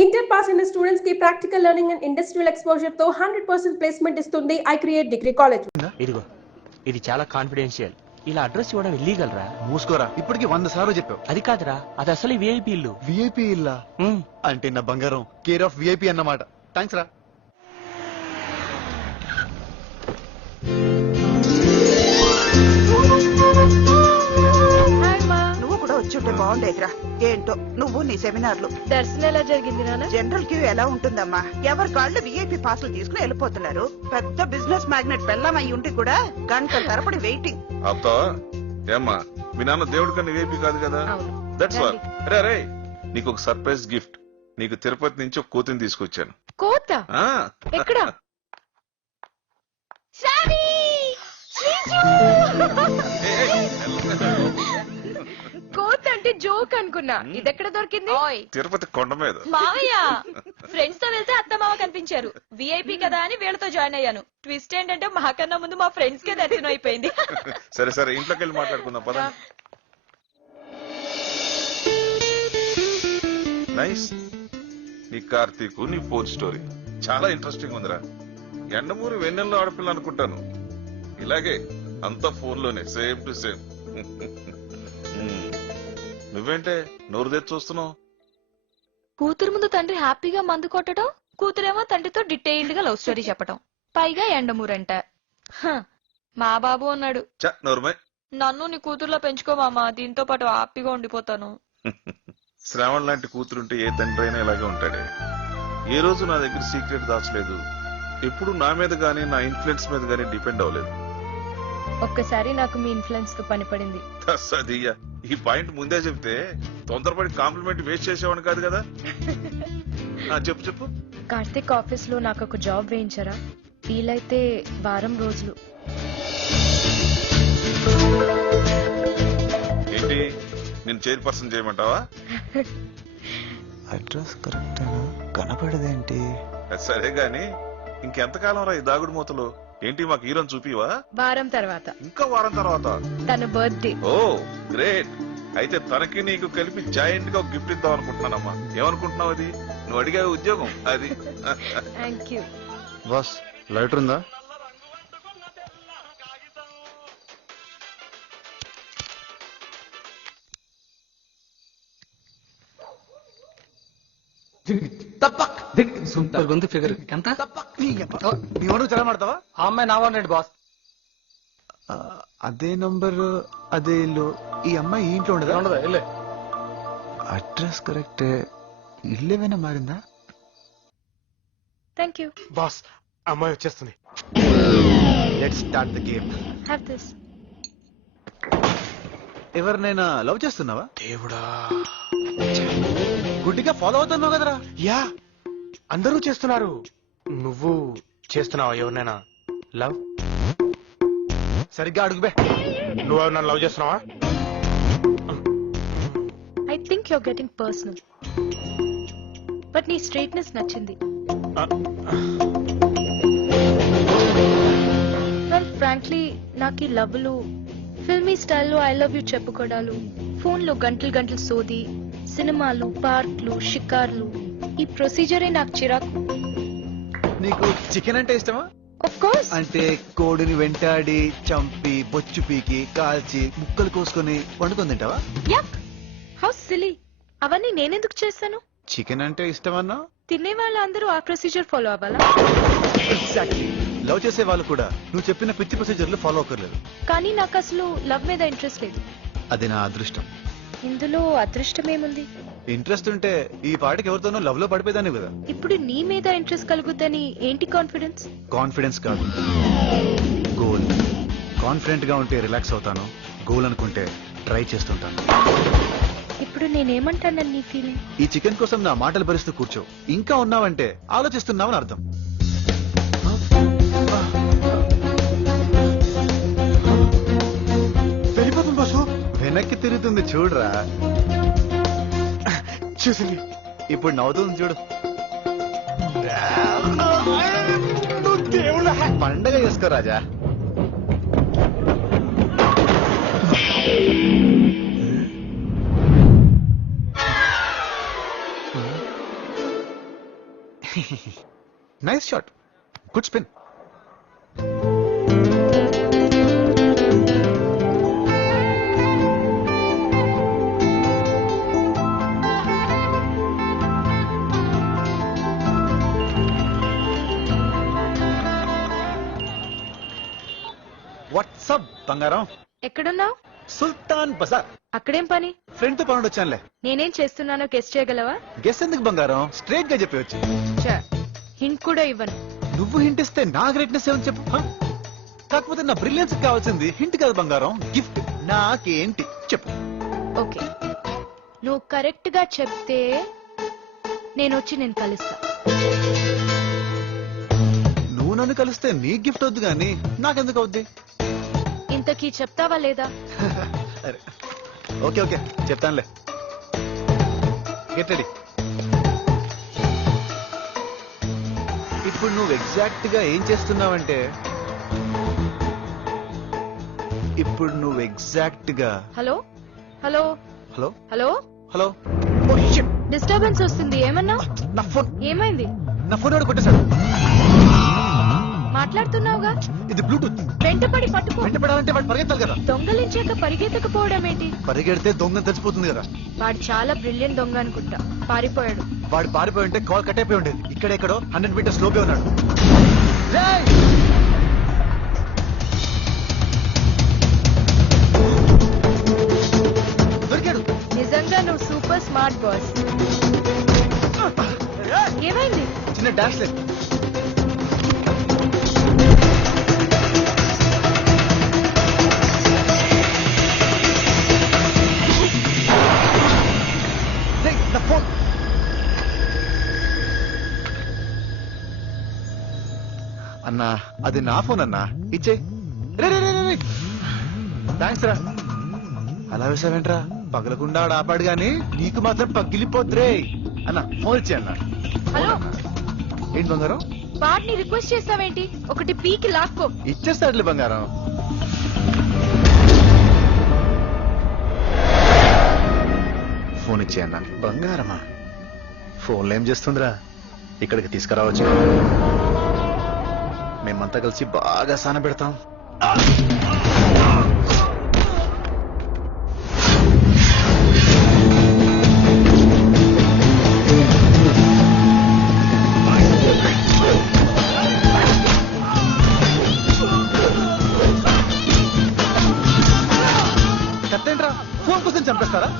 Inter pass అయిన students కి practical learning and industrial exposure తో 100% ప్లేస్మెంట్ ఇస్తుంది ఐ క్రియేట్ డిగ్రీ కాలేజ్. ఇదిగో ఇది చాలా కాన్ఫిడెన్షియల్. ఇలా అడ్రస్ ఇవ్వడం ఇల్లీగల్ రా. మూసుకోరా, ఇప్పటికి 100 సార్లు చెప్పావు. అది కాదురా, అది అసలు విఐపి ఇల్లు. విఐపి ఇల్లా? అంటే నా బంగారం కేర్ ఆఫ్ విఐపి అన్నమాట. థ్యాంక్స్ రా. నువ్వు కూడా వచ్చుంటే బాగుండేదిరా. ఏంటో నువ్వు నీ సెమినార్లు. దర్శనం ఎలా జరిగింది నాన్న? జనరల్ క్యూ ఎలా ఉంటుందమ్మా? ఎవరి కాళ్ళు విఐపి పాసులు తీసుకుని వెళ్ళిపోతున్నారు. పెద్ద బిజినెస్ మ్యాగ్నెట్ పెళ్ళం అయి ఉంటే కూడా గంటల తరబడి వెయిటింగ్. అత్త ఏమ్మా, మీ నాన్న దేవుడి కన్నా విఐపి కాదు కదా. That's all. రే నీకు ఒక సర్ప్రైజ్ గిఫ్ట్. నీకు తిరుపతి నుంచి ఒక కోతిని తీసుకొచ్చాను. కోత ఎక్కడ? కోత అంటే జోక్ అనుకున్నా. ఇదెక్కడ దొరికింది? తిరుపతి కొండ మీద. మావయ్య ఫ్రెండ్స్ తో వెళ్తే అత్త మామ కనిపించారు. విఐపి కదా అని వీళ్ళతో జాయిన్ అయ్యాను. ట్విస్ట్ ఏంటంటే మాకన్నా ముందు మా ఫ్రెండ్స్ కే దర్శనం అయిపోయింది. సరే సరే, ఇంట్లోకి వెళ్ళి మాట్లాడుకుందాం పద. నైస్. నీ కార్తీక్, నీ ఫోన్ స్టోరీ చాలా ఇంట్రెస్టింగ్ ఉందిరా. ఎండమూరి వెన్నెల్లో ఆడపిల్ల అనుకుంటాను. ఇలాగే అంతా ఫోన్ లోనే సేమ్ టు సేమ్. నువ్వేంటే నోరు తెచ్చి చూస్తున్నావు? కూతురు ముందు తండ్రి హ్యాపీగా మందు కొట్టడం, కూతురేమో తండ్రితో డీటెయిల్డ్ గా లవ్ స్టోరీ చెప్పడం, పైగా ఎండమూరంట. మా బాబు అన్నాడు, నోరుమై, నన్ను నీ కూతురులో పెంచుకో మామా, దీంతో పాటు హ్యాపీగా ఉండిపోతాను. శ్రావణ్ లాంటి కూతురుంటే ఏ తండ్రి అయినా ఇలాగే ఉంటాడే. ఏ రోజు నా దగ్గర సీక్రెట్ దాచలేదు. ఎప్పుడు నా మీద గానీ నా ఇన్ఫ్లుయెన్స్ మీద గానీ డిపెండ్ అవ్వలేదు. ఒక్కసారి నాకు మీ ఇన్ఫ్లుయెన్స్ తో పని పడింది. సదియ్యా, ఈ పాయింట్ ముందే చెప్తే తొందరపడి కాంప్లిమెంట్ వేస్ట్ చేసేవాడు కాదు కదా. చెప్పు చెప్పు. కార్తిక్ ఆఫీస్ లో నాకు ఒక జాబ్ వేయించరా? వీలైతే వారం రోజులు. ఏంటి, నేను చైర్పర్సన్ చేయమంటావా? అడ్రస్ కరెక్ట్ కనపడదేంటి? సరే గాని ఇంకెంతకాలం రా ఈ దాగుడు మూతలు? ఏంటి మాకు హీరోని చూపివా? వారం తర్వాత. ఇంకా వారం తర్వాత? తన బర్త్డే. ఓ గ్రేట్. అయితే తనకి నీకు కలిపి జాయింట్ గా ఒక గిఫ్ట్ ఇద్దాం అనుకుంటున్నానమ్మా. ఏమనుకుంటున్నావు? అది నువ్వు అడిగే ఉద్యోగం అది. Thank you boss. లైటర్ ఉందా? సూపర్ ఉంది ఫిగర్. ఎంత? చాలా మాడతావా? ఆ అమ్మాయి నా వాడినండి బాస్. అదే నంబర్, అదే ఇల్లు. ఈ అమ్మాయి ఈ ఇంట్లో ఉండదా? ఉండదా? ఇల్లే. అడ్రస్ కరెక్టే. ఇల్లు ఏమైనా మారిందా? థ్యాంక్ యూ బాస్, అమ్మాయి వచ్చేస్తుంది. Let's start the game. Have this. ఎవరినైనా లవ్ చేస్తున్నావా? దేవుడా, గుడ్డిగా ఫాలో అవుతున్నావు కదరా? యా అందరూ చేస్తున్నారు. నువ్వు చేస్తున్నావా ఎవరినైనా లవ్? సరిగ్గా అడుగుబే. నువ్వు నన్ను లవ్ చేస్తున్నావా? I think you're getting personal. But నీ స్ట్రైట్నెస్ నచ్చింది. వెల్ ఫ్రాంక్లీ నాకు ఈ లవ్లు, ఫిల్మీ స్టైల్లో ఐ లవ్ యూ చెప్పుకోవడాలు, ఫోన్లో గంటలు గంటలు సోది, సినిమాలు, పార్క్లు, షికార్లు, ఈ ప్రొసీజరే నాకు చిరాకు. నీకు చికెన్ అంటే ఇష్టమా? Of course. అంటే కోడిని వెంటాడి చంపి బొచ్చు పీకి కాల్చి ముక్కలు కోసుకొని వండుకొని తింటావా? యక్, హౌ సిలీ. అవన్నీ నేనెందుకు చేస్తాను? చికెన్ అంటే ఇష్టమన్నా? తినే వాళ్ళందరూ ఆ ప్రొసీజర్ ఫాలో అవ్వాలా? ఎగ్జాక్ట్లీ. లవ్ చేసే వాళ్ళు కూడా నువ్వు చెప్పిన పిచ్చి ప్రొసీజర్లు ఫాలో అవ్వలేదు. కానీ నాకు అసలు లవ్ మీద ఇంట్రెస్ట్ లేదు. అది నా అదృష్టం. ఇందులో అదృష్టం ఏముంది? ఇంట్రెస్ట్ ఉంటే ఈ పాటికి ఎవరితోనో లవ్ లో పడిపోయేదాన్ని కదా. ఇప్పుడు నీ మీద ఇంట్రెస్ట్ కలుగుద్దని ఏంటి కాన్ఫిడెన్స్? కాన్ఫిడెన్స్ కాదు, గోల్. కాన్ఫిడెంట్ గా ఉంటే రిలాక్స్ అవుతాను, గోల్ అనుకుంటే ట్రై చేస్తుంటాను. ఇప్పుడు నేనేమంటానని నీ ఫీలింగ్? ఈ చికెన్ కోసం నా మాటలు భరిస్తూ కూర్చో. ఇంకా ఉన్నావంటే ఆలోచిస్తున్నావని అర్థం. వెళ్ళిపోతుంది బాసు. వెనక్కి తిరుగుతుంది చూడరా. చూసింది. ఇప్పుడు నవ్వుతుంది చూడు. పండగ చేసుకో రాజా. Nice shot, good spin. What's up బంగారం? ఎక్కడున్నావు? సుల్తాన్ బజార్. అక్కడేం పని? ఫ్రెండ్ తో పని వచ్చానులే. నేనేం చేస్తున్నానో గెస్ట్ చేయగలవా? గెస్ ఎందుకు బంగారం, స్ట్రైట్ గా చెప్పి వచ్చి. హింట్ కూడా ఇవ్వను. నువ్వు హింట్ ఇస్తే నా గ్రేట్నెస్ ఏమని చెప్పు. కాకపోతే నా బ్రిలియన్స్ కావాల్సింది హింట్ కాదు బంగారం, గిఫ్ట్. నాకేంటి చెప్పు. ఓకే, నువ్వు కరెక్ట్ గా చెప్తే నేను కలుస్తా. నువ్వు నన్ను కలిస్తే నీ గిఫ్ట్ వద్దు గానీ నాకెందుకు అవుద్ది? ఇంతకీ చెప్తావా లేదా? అరే ఓకే ఓకే చెప్తానులే. Get ready. ఇప్పుడు నువ్వు ఎగ్జాక్ట్ గా ఏం చేస్తున్నావంటే, ఇప్పుడు నువ్వు ఎగ్జాక్ట్ గా hello hello hello hello hello. Disturbance వస్తుంది. ఏమన్నా? నా ఫోన్, ఏమైంది? నా ఫోన్ ఎవడు కొట్టేశాడు. మాట్లాడుతున్నావుగా. ఇది బ్లూటూత్. వెంటపడి పట్టుకో. వెంటపడాలంటే వాడు పరిగెత్తాలి కదా. దొంగలించాక పరిగెత్తకపోవడం ఏంటి? పరిగెడితే దొంగ తెలిసిపోతుంది కదా. వాడు చాలా బ్రిలియంట్ దొంగ అనుకుంటా, పారిపోయాడు. వాడు పారిపోయి ఉంటే కాల్ కట్ అయిపోయి ఉండేది. ఇక్కడెక్కడో 100 మీటర్స్ లోపే ఉన్నాడు. దొరికాడు. నిజంగా నువ్వు సూపర్ స్మార్ట్ బాస్. ఏమైంది? చిన్న డాష్ లేదు. అన్నా అది నా ఫోన్ అన్నా, ఇచ్చే. థ్యాంక్స్ రా. అలా వేసావేంట్రా, పగలకుండా ఆపాడు గాని నీకు మాత్రం పగిలిపోద్రే. అన్నా ఫోన్ ఇచ్చే అన్నా. హలో, ఏంటి బంగారం? వాడిని రిక్వెస్ట్ చేస్తావేంటి? ఒకటి పీకి లాక్కో. ఇచ్చేస్తాడులే బంగారం. ఫోన్ ఇచ్చే అన్నా. బంగారమా? ఫోన్లో ఏం చేస్తుందిరా, ఇక్కడికి తీసుకురావచ్చు. మేమంతా కలిసి బాగా సాన పెడతాం. కత్తేంట్రా, ఫోన్ కోసం చంపేస్తారా?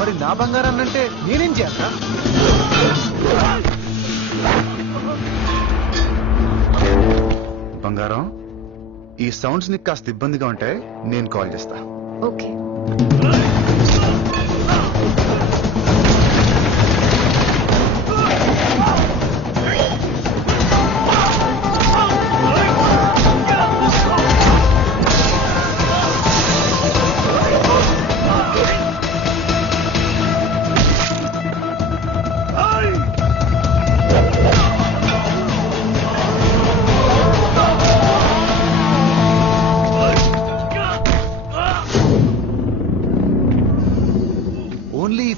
మరి నా బంగారాన్ని అంటే నేనేం చేయాలా? బంగారం, ఈ సౌండ్స్ నీకు కాస్త ఇబ్బందిగా ఉంటాయి, నేను కాల్ చేస్తా. ఓకే.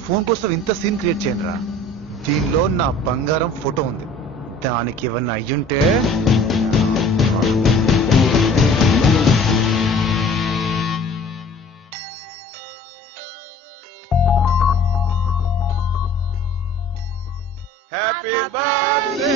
ఫోన్ కోసం ఇంత సీన్ క్రియేట్ చేయండి రా. దీనిలో నా బంగారం ఫోటో ఉంది, దానికి ఏమన్నా అయ్యుంటే హ్యాపీ బర్త్డే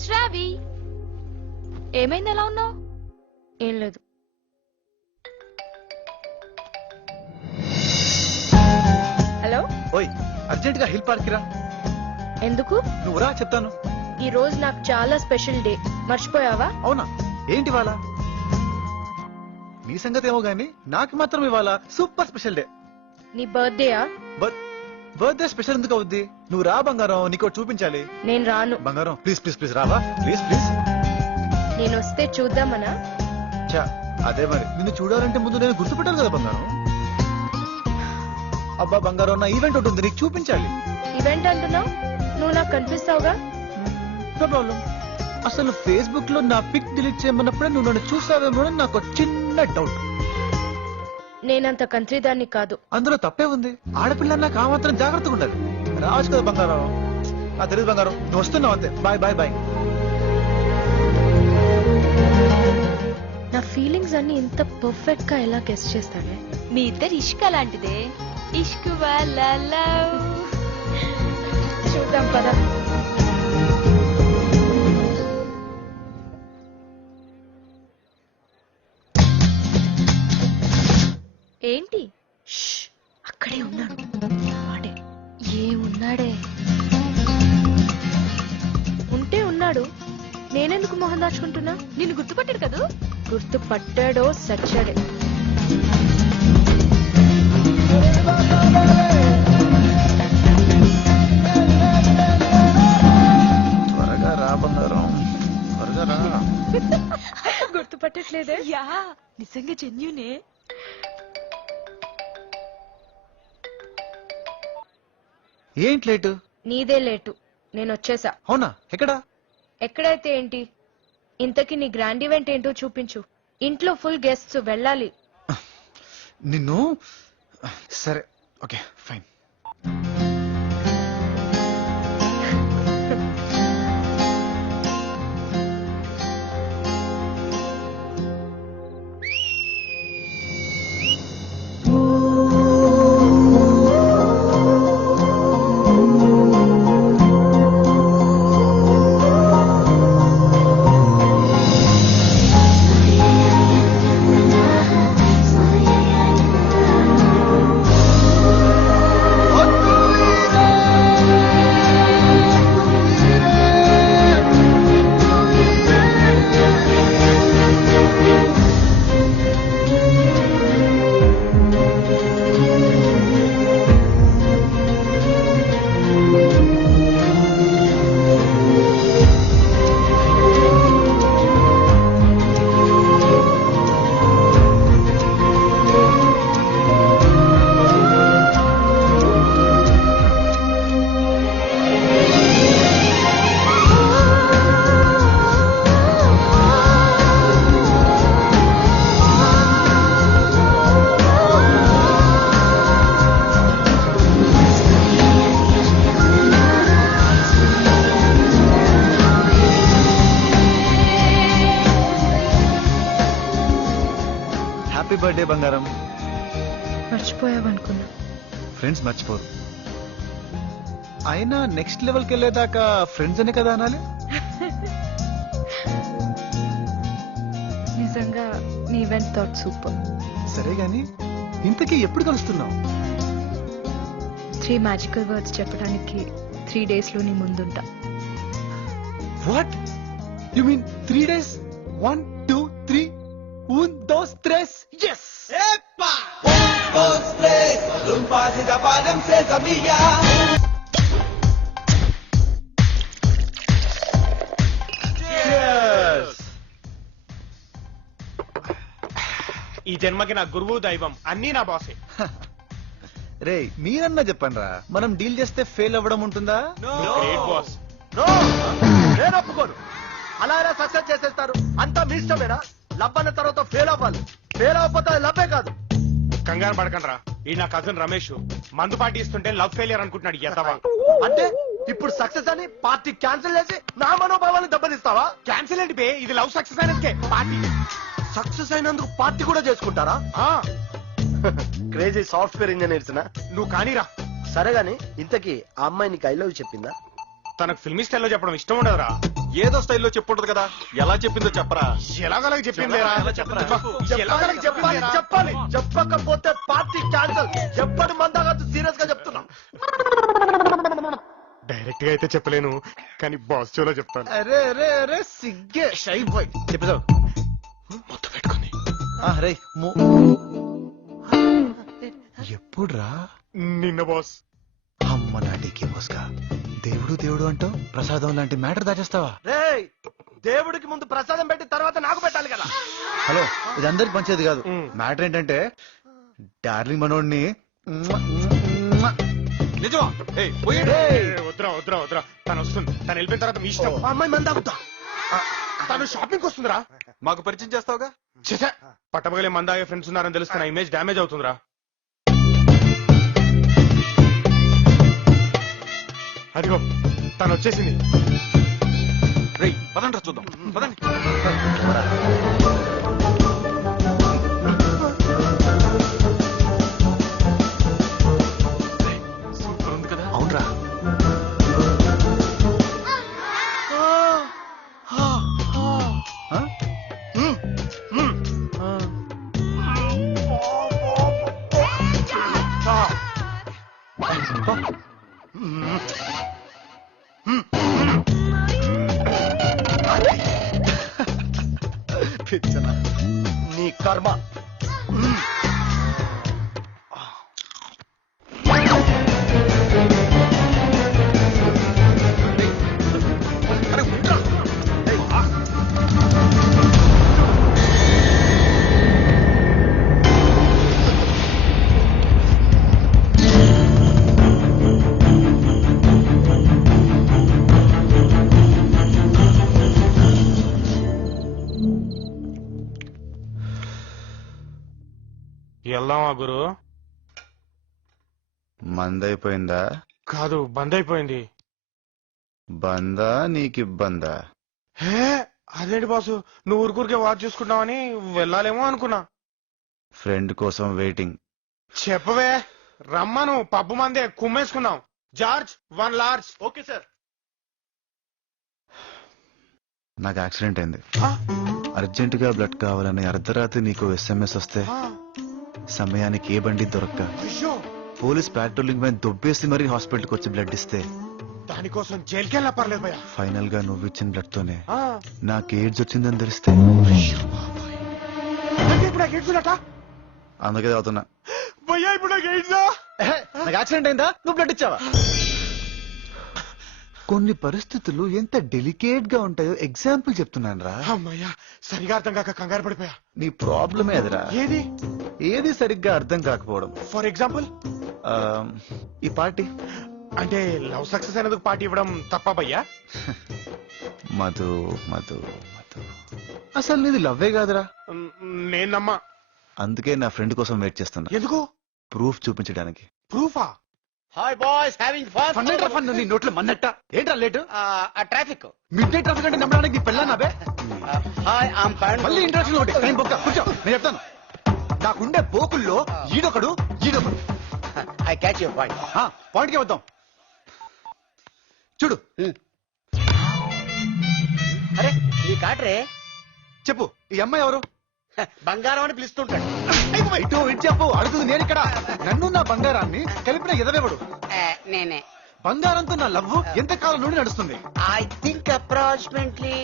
శ్రావి, ఏమైంది? ఎలా ఉన్నావు? ఏం లేదు. హలో. ఓయ్, అర్జెంట్ గా హిల్ పార్క్ రా. ఎందుకు? నువ్వు రా, చెప్తాను. ఈ రోజు నాకు చాలా స్పెషల్ డే, మర్చిపోయావా? అవునా? ఏంటి వాళ్ళ? నీ సంగతి ఏమో గానీ నాకు మాత్రం ఇవాళ సూపర్ స్పెషల్ డే. నీ బర్త్డేయా? బర్త్డే స్పెషల్ ఎందుకు అవుద్ది? నువ్వు రా బంగారం, నీకు చూపించాలి. నేను రాను. బంగారం ప్లీజ్ ప్లీజ్ ప్లీజ్ రావా, ప్లీజ్ ప్లీజ్. నేను వస్తే చూద్దామనా? చా అదే మరి, నిన్ను చూడాలంటే ముందు నేను గుర్తుపెట్టాలి కదా బంగారం. అబ్బా బంగారం, నా ఈవెంట్ ఒకటి ఉంది, నీకు చూపించాలి. ఈవెంట్ అంటున్నావు? నువ్వు నాకు కనిపిస్తావుగా. No problem. అసలు ఫేస్బుక్ లో నా పిక్ డిలీట్ చేయమన్నప్పుడే నువ్వు నన్ను చూసావేమో అని నాకు చిన్న డౌట్. నేనంత కంట్రీ దాన్ని కాదు. అందులో తప్పే ఉంది. ఆడపిల్ల నాకు ఆ మాత్రం జాగ్రత్తగా ఉండాలి. రావచ్చు కదా బంగారం. ఆ తెలియదు బంగారం, నువ్వు వస్తున్నావు అంతే. Bye bye bye. నా ఫీలింగ్స్ అన్ని ఇంత పర్ఫెక్ట్ గా ఎలా గెస్ చేస్తానే? మీ ఇద్దరు ఇష్క లాంటిదే. ఇష్క్ వాళ్ళ లవ్. చూద్దాం పదా. ఏంటి? అక్కడే ఉన్నాడు వాడే. ఏమున్నాడే? ఉంటే ఉన్నాడు, నేనెందుకు మొహం దాచుకుంటున్నా? నిన్ను గుర్తుపట్టాడు కదూ? గుర్తు పట్టాడో సచ్చాడే. త్వరగా రా బంగారం, త్వరగా రా. గుర్తుపట్టట్లేదే? యా, నిజంగా జెన్యూనే. ఏంటి లేటు? నీదే లేటు. నేను వచ్చేసా. అవునా? ఎక్కడా? ఎక్కడైతే ఏంటి? ఇంతకీ నీ గ్రాండ్ ఈవెంట్ ఏంటో చూపించు. ఇంట్లో ఫుల్ గెస్ట్స్, వెళ్ళాలి. నిన్ను సరే ఓకే ఫైన్. హ్యాపీ బర్త్డే బంగారం. మర్చిపోయావనుకున్నా. ఫ్రెండ్స్ మర్చిపోరు. అయినా నెక్స్ట్ లెవెల్కి వెళ్ళేదాకా ఫ్రెండ్స్ అనే కదా అనాలి. నిజంగా నీ ఈవెంట్ థాట్ సూపర్. సరే గాని ఇంతకీ ఎప్పుడు కలుస్తున్నావు? 3 మ్యాజికల్ వర్డ్స్ చెప్పడానికి 3 days లో నీ ముందుంటా. What you mean 3 days? 1 2 3 1 2 3 yes. ఈ జన్మకి నా గురువు దైవం అన్నీ నా బాసే. రే మీరన్నా చెప్పండి రా, మనం డీల్ చేస్తే ఫెయిల్ అవ్వడం ఉంటుందా? Great boss. నేను ఒప్పుకోను. అలా ఎలా సక్సెస్ చేసేస్తారు? అంతా మీ ఇష్టమేనా? లవ్ అన్న తర్వాత ఫెయిల్ అవ్వాలి. ఫెయిల్ అవ్వకపోతే లవ్వే కాదు. కంగారు పడకండ్రా, ఈ నా కజిన్ రమేష్ మందు పార్టీ ఇస్తుంటే లవ్ ఫెయిలియర్ అనుకుంటున్నాడు. ఎదవా. అంటే ఇప్పుడు సక్సెస్ అని పార్టీ క్యాన్సిల్ చేసి నా మనోభావాన్ని దెబ్బతీస్తావా? క్యాన్సిల్ ఏంటి బే, ఇది లవ్ సక్సెస్ అయినందుకే పార్టీ. సక్సెస్ అయినందుకు పార్టీ కూడా చేసుకుంటారా? క్రేజీ సాఫ్ట్వేర్ ఇంజనీర్స్ నా? నువ్వు కానీరా. సరే గాని ఇంతకీ ఆ అమ్మాయి నీకు ఐ లవ్ చెప్పిందా? తనకు ఫిల్మీ స్టైల్లో చెప్పడం ఇష్టం ఉండదురా. ఏదో స్టైల్లో చెప్పుంటది కదా, ఎలా చెప్పిందో చెప్పరా. ఎలాగోలాగ చెప్పింది చెప్పాలి చెప్పాలి. చెప్పకపోతే పార్టీ క్యాన్సిల్. ఎప్పటి మందాగదు సీరియస్ గా చెప్తున్నా. డైరెక్ట్ గా అయితే చెప్పలేను, కానీ బాస్ షోలో చెప్తాను. అరే అరే అరే సిగ్గే షై బాయ్ చెప్పేదావు. మొత్తం పెట్టుకుంది. రే ఎప్పుడ్రా? నిన్న బాస్. అమ్మ నాటికి మోస్కా. దేవుడు దేవుడు అంటావు, ప్రసాదం లాంటి మ్యాటర్ దాచేస్తావా? రేయ్ దేవుడికి ముందు ప్రసాదం పెట్టి తర్వాత నాకు పెట్టాలి కదా. హలో, ఇది అందరికి పంచేది కాదు. మ్యాటర్ ఏంటంటే డార్లింగ్ మనోడిని నిజమా? వద్దురా వద్దురా వద్దురా, తను వస్తుంది. తను వెళ్ళిపోయిన తర్వాత మీ ఇష్టం. ఆ అమ్మాయి మంది ఆగుతా. తను షాపింగ్ వస్తుందిరా. మాకు పరిచయం చేస్తావుగా? చేసా పట్టపగలే మందాగే ఫ్రెండ్స్ ఉన్నారని తెలిస్తే నా ఇమేజ్ డ్యామేజ్ అవుతుందిరా. అదిగో తను వచ్చేసింది. రేయ్ పదండ్రా చూద్దాం, పదండి. సూపర్ ఉంది కదా? అవునరా. నీ కర్మ. వెళ్దామా గురు? మందైపోయిందా? కాదు, బంద్ అయిపోయింది. బందా నీకిబ్బందా? హే అదేంటి బాసు, నువ్వు ఊరికూరికే వాచ్ చూసుకుంటావని వెళ్ళాలేమో అనుకున్నా. ఫ్రెండ్ కోసం వెయిటింగ్. చెప్పవే, రమ్మను. పబ్బు మందే కుమ్మేసుకుందాం. George 1 large. Okay sir. నాకు యాక్సిడెంట్ అయింది. అర్జెంట్ గా బ్లడ్ కావాలని అర్ధరాత్రి నీకు SMS వస్తే సమయానికి ఏ బండి దొరక్క పోలీస్ పాట్రోలింగ్ మీద దొబ్బేసి మరీ హాస్పిటల్కి వచ్చి బ్లడ్ ఇస్తే దానికోసం జైలుకి వెళ్ళా పర్లేదు భయ్యా. ఫైనల్ గా నువ్వు ఇచ్చిన బ్లడ్ తోనే నాకు ఎయిడ్స్ వచ్చిందని తెలిస్తే ఇప్పుడు నాకు ఎయిడ్స్ ఉన్నట్టా? అందుకే తాగుతున్నా. భయ్యా ఇప్పుడు నాకు ఎయిడ్సా? నాకు యాక్సిడెంట్ అయిందా? నువ్వు బ్లడ్ ఇచ్చావా? కొన్ని పరిస్థితులు ఎంత డెలికేట్ గా ఉంటాయో ఎగ్జాంపుల్ చెప్తున్నాను రా. అమ్మయ్యా, సరిగా అర్థం కాక కంగారు పడిపోయా. నీ ప్రాబ్లమే అదిరా. ఏది సరిగ్గా అర్థం కాకపోవడం. ఫర్ ఎగ్జాంపుల్ ఈ పార్టీ అంటే లవ్ సక్సెస్ అయినందుకు పార్టీ ఇవ్వడం తప్ప భయ్యా? మధు మధు మధు అసలు నీది లవ్వే కాదురా. నేను నమ్మా. అందుకే నా ఫ్రెండ్ కోసం వెయిట్ చేస్తున్నా. ఎందుకు? ప్రూఫ్ చూపించడానికి. ప్రూఫా? Hi boys, having fun. నీ నోట్లో మన్నట్ట ఏంట్రా లేటు? ట్రాఫిక్. మిడ్ నైట్ ట్రాఫిక్ అంటే నమ్మడానికి నీ పెళ్ళా నాబే? Hi I'm fine. మళ్ళీ ఇంట్రడక్షన్ ఒకటి. నేను బొక్క కూర్చో, నేను చెప్తాను. నాకుండే పోకుల్లో ఈడొకడు ఈడొకడు. I catch your point. పాయింట్కి వద్దాం. చూడు. అరే నీ కాటరే. చెప్పు, ఈ అమ్మాయి ఎవరు? బంగారం అని పిలుస్తుంటాడు. ఇటు ఇటు చెప్పు. అడుగుతుంది నేను ఇక్కడ. నన్ను నా బంగారాన్ని కలిపిన ఎదవేవాడు. నేనే. బంగారంతో నా లవ్ ఎంత కాలం నుండి నడుస్తుంది? I think approximately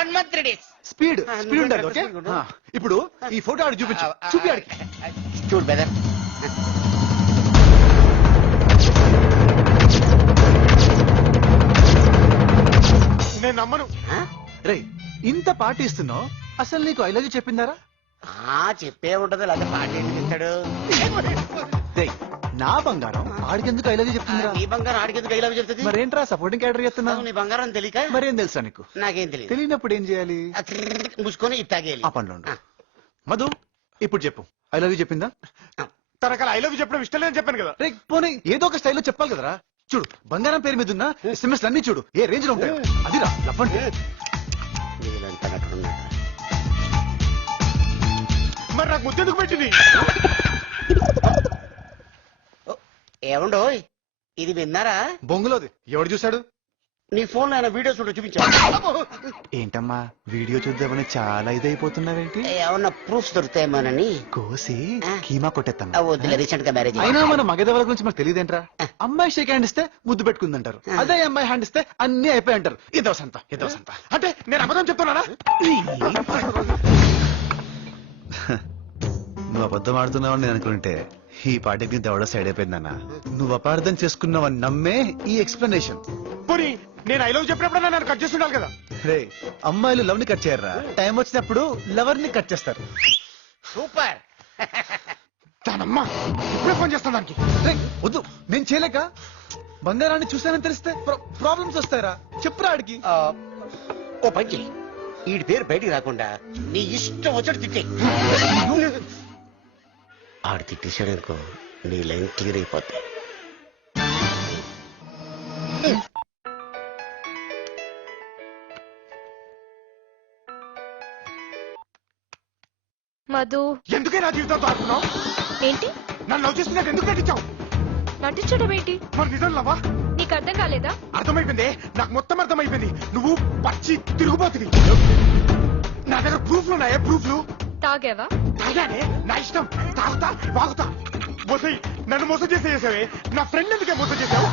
1 month 3 days. Speed ఉండాలి. ఓకే, ఇప్పుడు ఈ ఫోటో ఆడి చూపించు. చూపి ఆడికి. చూడు బెదర్. నేను నమ్మను. రే, ఇంత పార్టీ ఇస్తున్నావు, అసలు నీకు ఐ లవ్ యూ చెప్పిందారా? చెప్పే ఉంటది, లేదా పార్టీ ఎందుకు ఇస్తాడు? నా బంగారం ఆడికెందుకు ఐ లవ్ యూ చెప్తుందిరా? నీ బంగారం ఆడికెందుకు ఐ లవ్ యూ చెప్తుంది? మరేంట్రా సపోర్టింగ్ క్యారెక్టర్ చేస్తున్నావు? నీ బంగారం తెలియక? మరేం తెలుసా నీకు? నాకేం తెలియదు. తెలియనప్పుడు ఏం చేయాలి? మూసుకొని ఇట్టాగేయాలి. ఆ పనిలో ఉండు. మధు, ఇప్పుడు చెప్పు, ఐ లవ్ యూ చెప్పిందా? తనకాల ఐ లవ్ యూ చెప్పడం ఇష్టం లేదని చెప్పాను కదా. రే పోనీ ఏదో ఒక స్టైల్లో చెప్పాలి కదరా. చూడు, బంగారం పేరు మీద ఉన్న SMS అన్ని చూడు, ఏ రేంజ్ లో ఉంటాయో. అదిరా లవ్ అంటే. మరి నాకు ముద్దెందుకు పెట్టింది? ఏమండో ఇది విన్నారా? బొంగులోది. ఎవడు చూశాడు? నీ ఫోన్ లో ఆయన వీడియోస్ ఉంటే చూపించాను. ఏంటమ్మా వీడియో చూద్దామని చాలా ఇదైపోతున్నావేంటి? ఏమన్నా ప్రూఫ్స్ దొరుకుతాయేమోనని కోసి కీమా కొట్టేస్తాను. వద్దులే, రీసెంట్ గా మ్యారేజ్. అయినా మన మగదవల గురించి మనకు తెలియదేంట్రా? అమ్మాయి షేక్ హ్యాండ్ ఇస్తే ముద్దు పెట్టుకుందంటారు, అదే అమ్మాయి హ్యాండ్ ఇస్తే అన్ని అయిపోయి అంటారు. ఇదో సంత. అంటే నేను అబద్ధం చెప్తున్నానా? నువ్వు అబద్ధం ఆడుతున్నావని నేను అనుకుంటే ఈ పాటికి దవడ సైడ్ అయిపోయిందన్న. నువ్వు అపార్థం చేసుకున్నావని నమ్మే ఈ ఎక్స్ప్లెనేషన్. పోనీ నేను ఐ లవ్ చెప్పినప్పుడు నన్ను కట్ చేస్తుండాలి కదా. రే, అమ్మాయిలు లవ్ ని కట్ చేయరా, టైం వచ్చినప్పుడు లవర్ ని కట్ చేస్తారు. సూపర్. దానమ్మా ఇప్పుడే ఫోన్ చేస్తాను దానికి. రేయ్, వద్దు, నేను చేయలేక. బంగారాన్ని చూసానని తెలిస్తే ప్రాబ్లమ్స్ వస్తాయరా. చెప్పురా ఆడికి. ఓ పంచి, వీడి పేరు బయటికి రాకుండా నీ ఇష్టం వచ్చాడు తిట్టే. ఆడు తిట్టేశాడనుకో, నీ లైన్ క్లియర్ అయిపోద్ది. మధు, ఎందుకే నా జీవితంతో ఆడుతున్నావు? ఏంటి నన్ను లవ్ చేస్తున్నట్టు ఎందుకు నటించావు? నటించడం ఏంటి? మరి నిజం లవ్వా? నీకు అర్థం కాలేదా? అర్థమైపోయింది, నాకు మొత్తం అర్థమైపోయింది. నువ్వు పచ్చి తిరుగుబోతుంది. నా దగ్గర ప్రూఫ్లు ఉన్నాయే, ప్రూఫ్లు. తాగావా? తాగానే, నా ఇష్టం. తాగుతా వాగుతా. మోసై నన్ను మోసం చేసేసావే. నా ఫ్రెండ్ ఎందుకే మోసం చేసావు?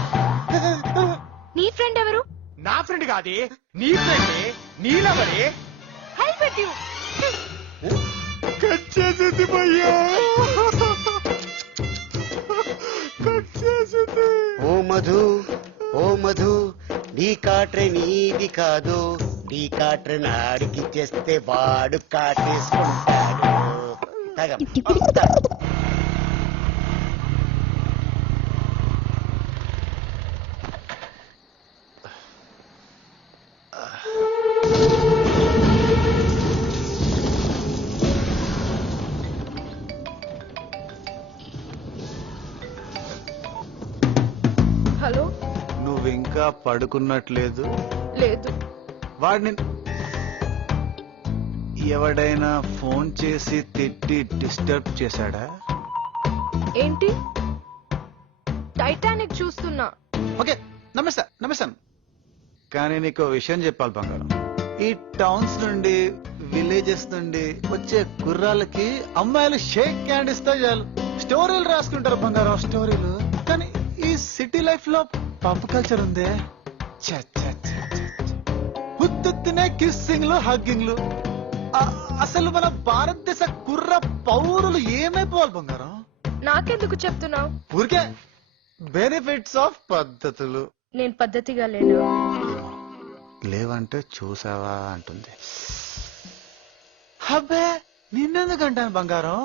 నీ ఫ్రెండ్ ఎవరు? నా ఫ్రెండ్ కాదే, నీ ఫ్రెండే, నీ లవరే. Help with you. కట్ చేసింది భయ్యా, కట్ చేసింది. ఓ మధు, ఓ మధు, నీ కాట్రే నీది కాదు. నీ కాట్రే నాడికి చేస్తే వాడు కాటేసుకుంటాడు. హలో. నువ్వు ఇంకా పడుకున్నట్లేదు. లేదు. వాడిని ఎవడైనా ఫోన్ చేసి తిట్టి డిస్టర్బ్ చేశాడా? ఏంటి? టైటానిక్ చూస్తున్నా. ఓకే, నమ్మేశాను. కానీ నీకు విషయం చెప్పాలి బంగారం. ఈ టౌన్స్ నుండి, విలేజెస్ నుండి వచ్చే గుర్రాలకి అమ్మాయిలు షేక్ హ్యాండ్ ఇస్తే చాలు, స్టోరీలు రాసుకుంటారు బంగారం, స్టోరీలు. కానీ ఈ సిటీ లైఫ్ లో పబ్ కల్చర్ ఉందే, ఉత్తునే కిస్సింగ్లు, హగ్గింగ్లు. అసలు మన భారతదేశ కుర్ర పౌరులు ఏమైపోవాలి బంగారం? నాకెందుకు చెప్తున్నావు? ఊరికే బెనిఫిట్స్ ఆఫ్ పద్ధతులు. నేను పద్ధతిగా లేను. లేవంటే చూసావా అంటుంది. అబ్బే, నిన్నెందుకంటాను బంగారం?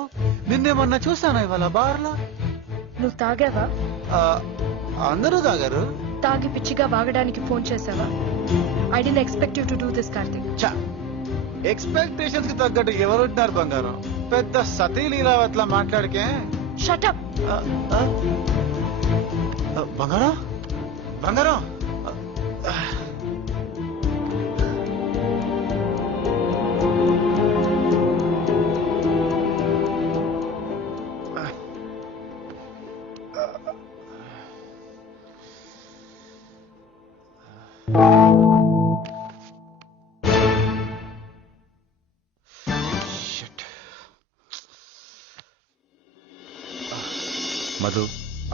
నిన్నేమన్నా చూసానా ఇవాళ బార్లో? నువ్వు తాగావా? అందరూ తాగారు. తాగి పిచ్చిగా వాగడానికి ఫోన్ చేసావా? I didn't expect you to do this Karthik. Expectations కి తగ్గట్టు ఎవరుంటున్నారు బంగారం? పెద్ద సతీ లీలావత్లా మాట్లాడికే. Shut up. బంగారం బంగారం, మధు,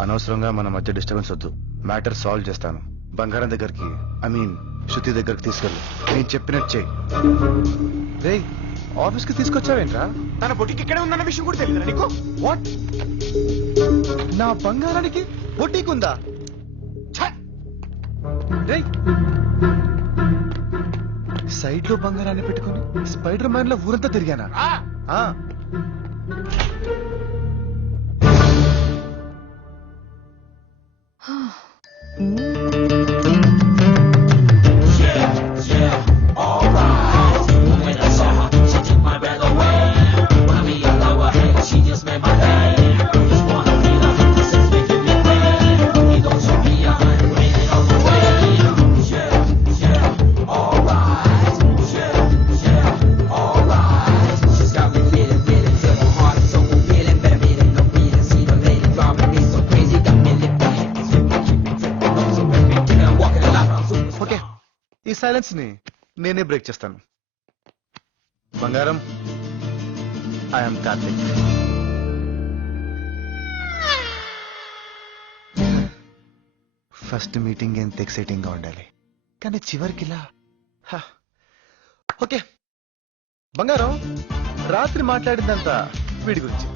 అనవసరంగా మన మధ్య డిస్టర్బెన్స్ వద్దు. మ్యాటర్ సాల్వ్ చేస్తాను. బంగారం దగ్గరికి, ఐ మీన్ శృతి దగ్గరికి తీసుకెళ్ళు. నేను చెప్పినట్టు చెయ్యి. రే, ఆఫీస్ కి తీసుకొచ్చావేంట్రా? తన బొటికి ఇక్కడే ఉందన్న విషయం కూడా తెలియదు నీకు? వాట్? నా బంగారానికి బొటీక్ ఉందా? రేయ్, సైడ్ లో బంగారాన్ని పెట్టుకుని స్పైడర్ మ్యాన్ లో ఊరంతా తిరిగానా? ఈ సైలెన్స్ ని నేనే బ్రేక్ చేస్తాను. బంగారం, ఐఎమ్ కార్తిక్. ఫస్ట్ మీటింగ్ ఎంత ఎక్సైటింగ్ గా ఉండాలి, కానీ చివరికి ఇలా. ఓకే బంగారం, రాత్రి మాట్లాడిందంతా వీడి గురించి.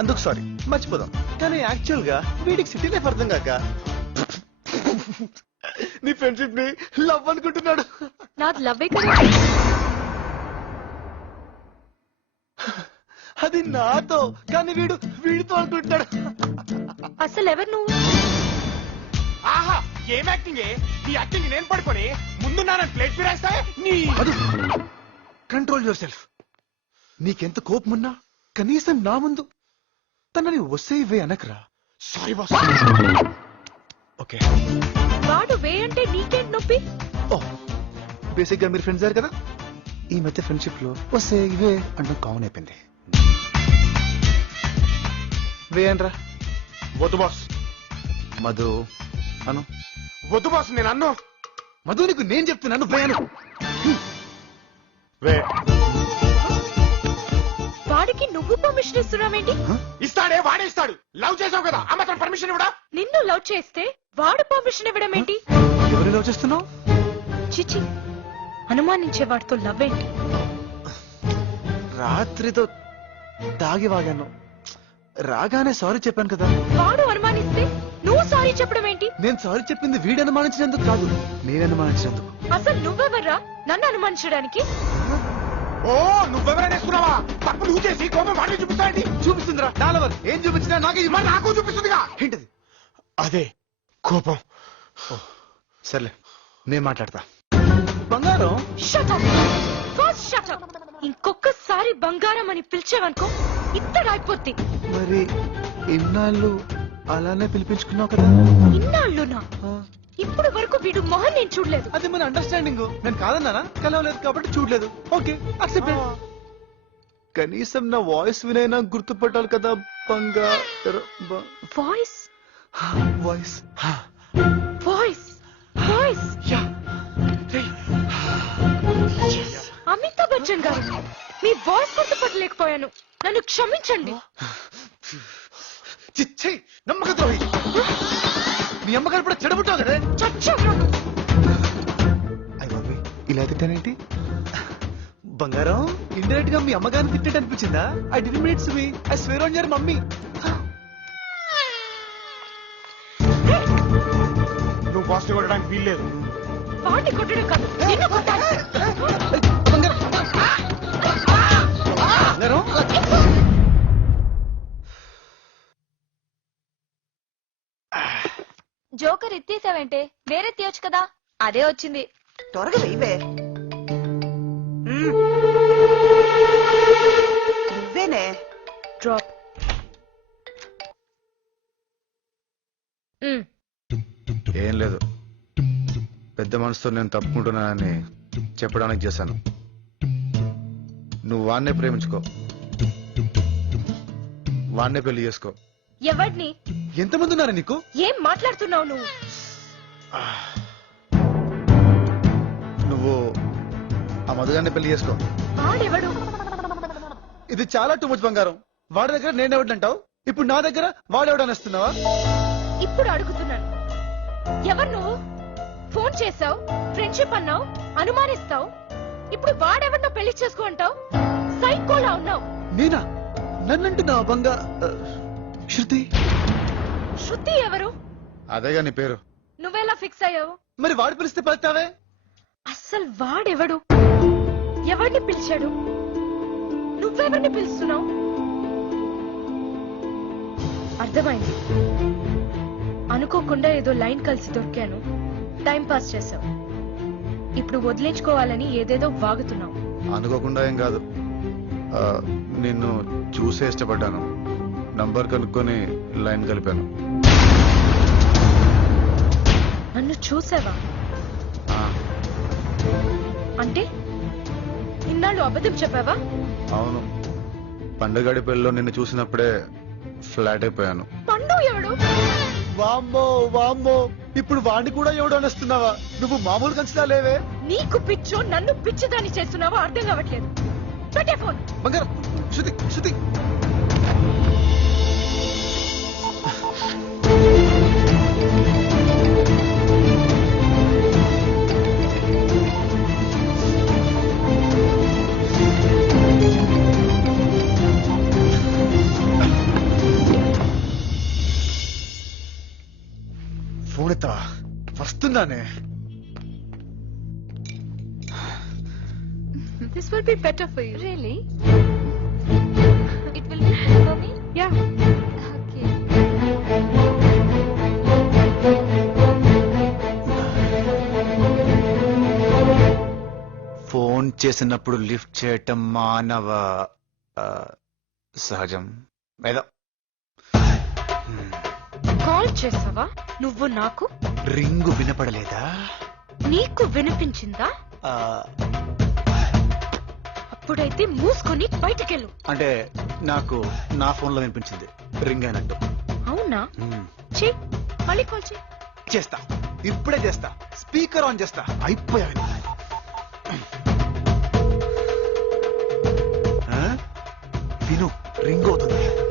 అందుకు సారీ, మర్చిపోదాం. కానీ యాక్చువల్ గా వీడికి సిటీ లైఫ్ అర్థం కాక నీ ఫ్రెండ్షిప్ ని లవ్ అనుకుంటున్నాడు. నాకు లవ్వే కదా. అది నాతో, కానీ వీడితో అనుకుంటున్నాడు. అసలు ఎవరు నువ్వు? ఆహా, ఏం యాక్టింగ్! నీ యాక్టింగ్ నేను పడుకొని ముందున్నానని ప్లేట్ ఫిరాయిస్తా. నీ కంట్రోల్ యువర్ సెల్ఫ్. నీకెంత కోపమున్నా కనీసం నా ముందు తనని వస్తే ఇవే అనకరా. Sorry boss. ఓకే. వాడు వే అంటే నీకేంటి నొప్పి? ఓ, బేసిక్ గా మీరు ఫ్రెండ్స్ అయ్యారు కదా. ఈ మధ్య ఫ్రెండ్షిప్ లో వస్తే ఇవే అంటాం కామన్ అయిపోయింది. వే అనరా. వద్దు బాస్. మధు అను. వద్దు బాస్, నేను అన్ను. మధు నీకు నేను చెప్తున్నాను వే అను. వే. వాడికి నువ్వు పర్మిషన్ ఇస్తున్నావేంటి? ఇస్తాడే, వాడే ఇస్తాడు. లవ్ చేసావు కదా, ఆ మాత్రం పర్మిషన్ ఇవ్వడా? నిన్ను లవ్ చేస్తే వాడు పర్మిషన్ ఇవ్వడం ఏంటి? ఎవరిని లవ్ చేస్తున్నావు? చిచి, అనుమానించే వాడితో లవ్ ఏంటి? రాత్రితో తాగి వాగాను, రాగానే సారీ చెప్పాను కదా. వాడు అనుమానిస్తే నువ్వు సారీ చెప్పడం ఏంటి? నేను సారీ చెప్పింది వీడు అనుమానించినందుకు కాదు, నేను అనుమానించినందుకు. అసలు నువ్వెవర్రా నన్ను అనుమానించడానికి? ఓ, నువ్వెవరైనా వేసుకున్నావా? తప్పు నువ్వు చేసి కోపం వాడిని చూపిస్తాయండి. చూపిస్తుందిరా డాలవర్. ఏం చూపించినా నాకే మరి నాకు చూపిస్తుందిగా. ఏంటది? అదే కోపం. సర్లే, నేను మాట్లాడతా. బంగారం. Shut up! First shut up! ఇంకొకసారి బంగారం అని పిలిచావనుకో ఇత్తడి అయిపోద్ది. మరి ఇన్నాళ్ళు అలానే పిలిపించుకున్నావు కదా. ఇన్నాళ్ళునా? ఇప్పుడు వరకు వీడు మొహం నేను చూడలేదు. అది మన అండర్స్టాండింగ్. నేను కాదన్నానా? కలవలేదు కాబట్టి చూడలేదు. Okay, accepted. కనీసం నా వాయిస్ వినైనా గుర్తుపట్టాలి కదా. Voice voice voice voice Amitabh Bachchan గారు, మీ వాయిస్ గుర్తుపట్టలేకపోయాను, నన్ను క్షమించండి. చిచ్చే నమ్మక ద్రోహి. మీ అమ్మగారు కూడా చెడబుట్టావు కదా. చచ్చావు. అయ్య ఇలా తిట్టానేంటి? బంగారం, ఇండైరెక్ట్ గా మీ అమ్మగారిని తిట్టేట అనిపించిందా? I didn't mean it to be. I swear on your mummy. నువ్వు బాస్ కొట్టడానికి వీల్లేదు. వాటి కొట్టడం కాదు, నిన్ను కొట్టాలి. జోకర్ ఎత్తేసావంటే వేరే తీయొచ్చు కదా. అదే వచ్చింది. త్వరగా వెయ్యవే. నువ్వేనే. డ్రాప్. ఏం లేదు, పెద్ద మనసుతో నేను తప్పుకుంటున్నానని చెప్పడానికి చేశాను. నువ్వు వాన్నే ప్రేమించుకో, వాన్నే పెళ్లి చేసుకో. ఎవరిని? ఎంతమంది ఉన్నారు నీకు? ఏం మాట్లాడుతున్నావు నువ్వు? నువ్వు ఆ మధుగానే పెళ్లి చేసుకో. వాడెవడు? ఇది చాలా టూ మచ్ బంగారం. వాడి దగ్గర నేనెవడంటావు, ఇప్పుడు నా దగ్గర వాడెవడనేస్తున్నావా? ఇప్పుడు అడుగుతున్నాను, ఎవరు నువ్వు? ఫోన్ చేసావు, ఫ్రెండ్షిప్ అన్నావు, అనుమానిస్తావు, ఇప్పుడు వాడెవరినో పెళ్లి చేసుకో అంటావు. సైకోలా ఉన్నావు. నేనా? నన్నంటున్నావు బంగా? శృతి. శృతి ఎవరు? అదేగా నీ పేరు. నువ్వెలా ఫిక్స్ అయ్యావు? మరి వాడు పిలిస్తే పలుకుతావే. అస్సలు వాడెవడు? ఎవరిని పిలిచాడు? నువ్వెవరిని పిలుస్తున్నావు? అర్థమైంది. అనుకోకుండా ఏదో లైన్ కలిసి దొరికాను, టైం పాస్ చేసావు. ఇప్పుడు వదిలించుకోవాలని ఏదేదో వాగుతున్నావు. అనుకోకుండా ఏం కాదు, నిన్ను చూసే ఇష్టపడ్డాను. నంబర్ కనుక్కొని లైన్ కలిపాను. నన్ను చూసావా? అంటే ఇన్నాళ్ళు అబద్ధం చెప్పావా? అవును, పండుగడి పెళ్ళిలో నిన్ను చూసినప్పుడే ఫ్లాట్ అయిపోయాను. పండు ఎవడు? వామ్మో వామ్మో, ఇప్పుడు వాడిని కూడా ఎవడు అనేస్తున్నావా? నువ్వు మామూలు కంచిలా లేవే. నీకు పిచ్చో నన్ను పిచ్చిదాన్ని చేస్తున్నావా అర్థం కావట్లేదు. పెట్టే ఫోన్. బంగారం. శృతి శృతి. చెప్తున్నానే. This will be better for you. Really? It will be for me? Yeah. Okay. Phone చేసినప్పుడు లిఫ్ట్ చేయటం మానవ సహజం. ఏదో కాల్ చేసావా నువ్వు నాకు? రింగు వినపడలేదా? నీకు వినిపించిందా? ఆ, అప్పుడైతే మూసుకొని బయటికెళ్ళు. అంటే నాకు నా ఫోన్ లో వినిపించింది రింగ్ అయినట్టు. అవునా? చెయ్, మళ్ళీ కాల్ చెయ్. చేస్తా, ఇప్పుడే చేస్తా. స్పీకర్ ఆన్ చేస్తా. అయిపోయాను. విను, రింగ్ అవుతుంది.